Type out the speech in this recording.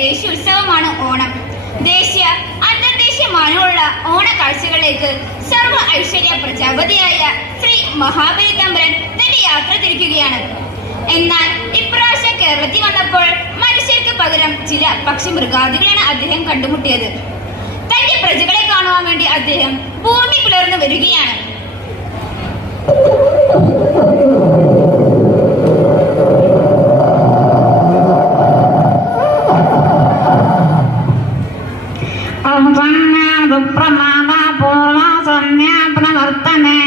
ദേശീയോത്സവമാണ് ഓണം. ദേശീയ അന്തർദേശീയ മാനമുള്ള ഓണക്കാഴ്ചകളിലേക്ക് സർവ ഐശ്വര്യ പ്രജാപതിയായ ശ്രീ മഹാബലി തമ്പുരാൻ തന്റെ യാത്ര തിരിക്കുകയാണ്. എന്നാൽ ഇപ്രാവശ്യം കേരളത്തിൽ വന്നപ്പോൾ മനുഷ്യർക്ക് പകരം ചില പക്ഷി മൃഗാദികളാണ് അദ്ദേഹം കണ്ടുമുട്ടിയത്. തന്റെ പ്രജകളെ കാണുവാൻ വേണ്ടി അദ്ദേഹം ഭൂമി പിളർന്നു വരികയാണ്. പ്രമാണ പൂർവ സന്യാപനവർത്തനേ